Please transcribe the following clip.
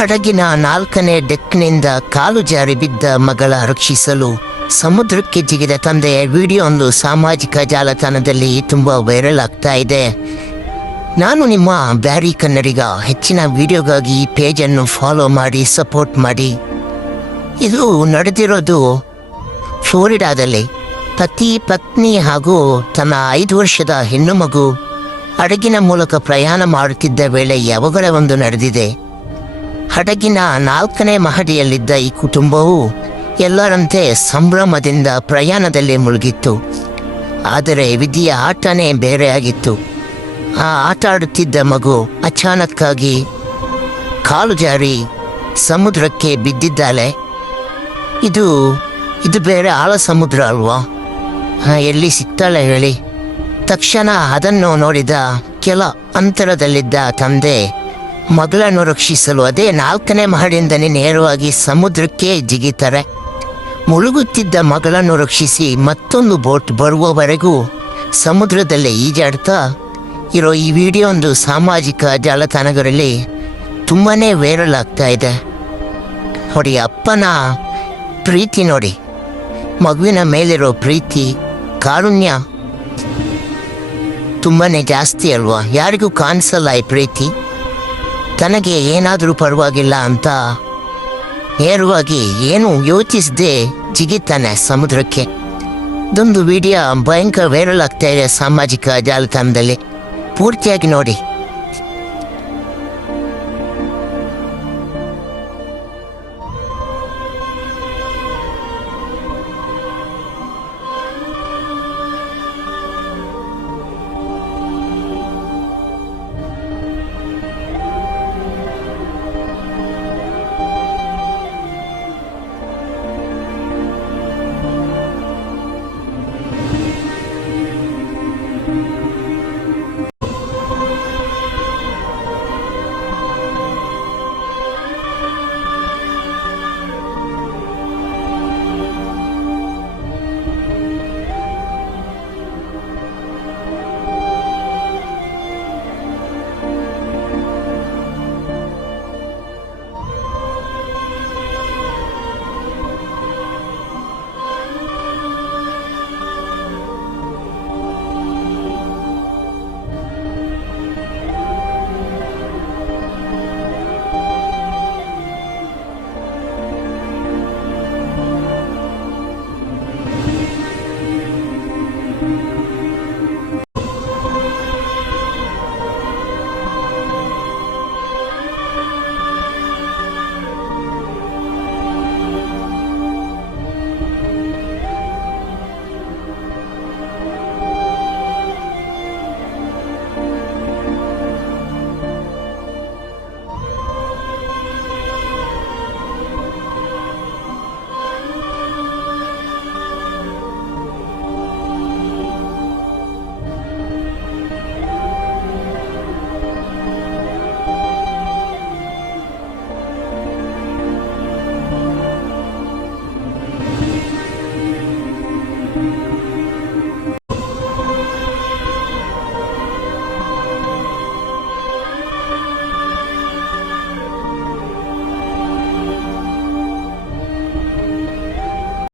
ಹಡಗಿನ 4ನೇ ಡೆಕ್ನಿಂದ ಕಾಲು ಜಾರಿ ಬಿದ್ದ ಮಗಳ ರಕ್ಷಿಸಲು ಸಮುದ್ರಕ್ಕೆ ಜಿಗಿದ ತಂದೆಯ ವಿಡಿಯೋ ಒಂದು ಸಾಮಾಜಿಕ ಜಾಲತಾಣದಲ್ಲಿ ತುಂಬ ವೈರಲ್ ಆಗ್ತಾ ಇದೆ. ನಾನು ನಿಮ್ಮ ಬ್ಯಾರಿ ಕನ್ನಡಿಗ. ಹೆಚ್ಚಿನ ವಿಡಿಯೋಗಾಗಿ ಈ ಪೇಜನ್ನು ಫಾಲೋ ಮಾಡಿ, ಸಪೋರ್ಟ್ ಮಾಡಿ. ಇದು ನಡೆದಿರೋದು ಫ್ಲೋರಿಡಾದಲ್ಲಿ. ಪತಿ, ಪತ್ನಿ ಹಾಗೂ ತನ್ನ 5 ವರ್ಷದ ಹೆಣ್ಣು ಮಗು ಹಡಗಿನ ಮೂಲಕ ಪ್ರಯಾಣ ಮಾಡುತ್ತಿದ್ದ ವೇಳೆ ಅವಘಡ ಒಂದು ನಡೆದಿದೆ. ಹಡಗಿನ 4ನೇ ಮಹಡಿಯಲ್ಲಿದ್ದ ಈ ಕುಟುಂಬವು ಎಲ್ಲರಂತೆ ಸಂಭ್ರಮದಿಂದ ಪ್ರಯಾಣದಲ್ಲಿ ಮುಳುಗಿತ್ತು. ಆದರೆ ವಿಧಿಯ ಆಟನೇ ಬೇರೆಯಾಗಿತ್ತು. ಆ ಆಟ ಆಡುತ್ತಿದ್ದ ಮಗು ಅಚಾನಕ್ಕಾಗಿ ಕಾಲು ಜಾರಿ ಸಮುದ್ರಕ್ಕೆ ಬಿದ್ದಿದ್ದಾಳೆ. ಇದು ಬೇರೆ ಆಳ ಸಮುದ್ರ ಅಲ್ವಾ? ಎಲ್ಲಿ ಸಿಗ್ತಾಳೆ ಹೇಳಿ? ತಕ್ಷಣ ಅದನ್ನು ನೋಡಿದ ಕೆಲ ಅಂತರದಲ್ಲಿದ್ದ ತಂದೆ ಮಗಳನ್ನು ರಕ್ಷಿಸಲು ಅದೇ 4ನೇ ಮಹಡಿಯಿಂದನೇ ನೇರವಾಗಿ ಸಮುದ್ರಕ್ಕೆ ಜಿಗಿತಾರೆ. ಮುಳುಗುತ್ತಿದ್ದ ಮಗಳನ್ನು ರಕ್ಷಿಸಿ ಮತ್ತೊಂದು ಬೋಟ್ ಬರುವವರೆಗೂ ಸಮುದ್ರದಲ್ಲೇ ಈಜಾಡ್ತಾ ಇರೋ ಈ ವಿಡಿಯೋ ಒಂದು ಸಾಮಾಜಿಕ ಜಾಲತಾಣಗಳಲ್ಲಿ ತುಂಬಾ ವೈರಲ್ ಆಗ್ತಾ ಇದೆ. ನೋಡಿ, ಅಪ್ಪನ ಪ್ರೀತಿ ನೋಡಿ, ಮಗುವಿನ ಮೇಲಿರೋ ಪ್ರೀತಿ, ಕಾರುಣ್ಯ ತುಂಬಾ ಜಾಸ್ತಿ ಅಲ್ವಾ? ಯಾರಿಗೂ ಕಾಣಿಸಲ್ಲ ಈ ಪ್ರೀತಿ. ತನಗೆ ಏನಾದರೂ ಪರವಾಗಿಲ್ಲ ಅಂತ ನೇರವಾಗಿ ಏನು ಯೋಚಿಸದೆ ಜಿಗಿತಾನೆ ಸಮುದ್ರಕ್ಕೆ. ಇದೊಂದು ವಿಡಿಯೋ ಭಯಂಕರ ವೈರಲ್ ಆಗ್ತಾ ಇದೆ ಸಾಮಾಜಿಕ ಜಾಲತಾಣದಲ್ಲಿ. ಪೂರ್ತಿಯಾಗಿ ನೋಡಿ.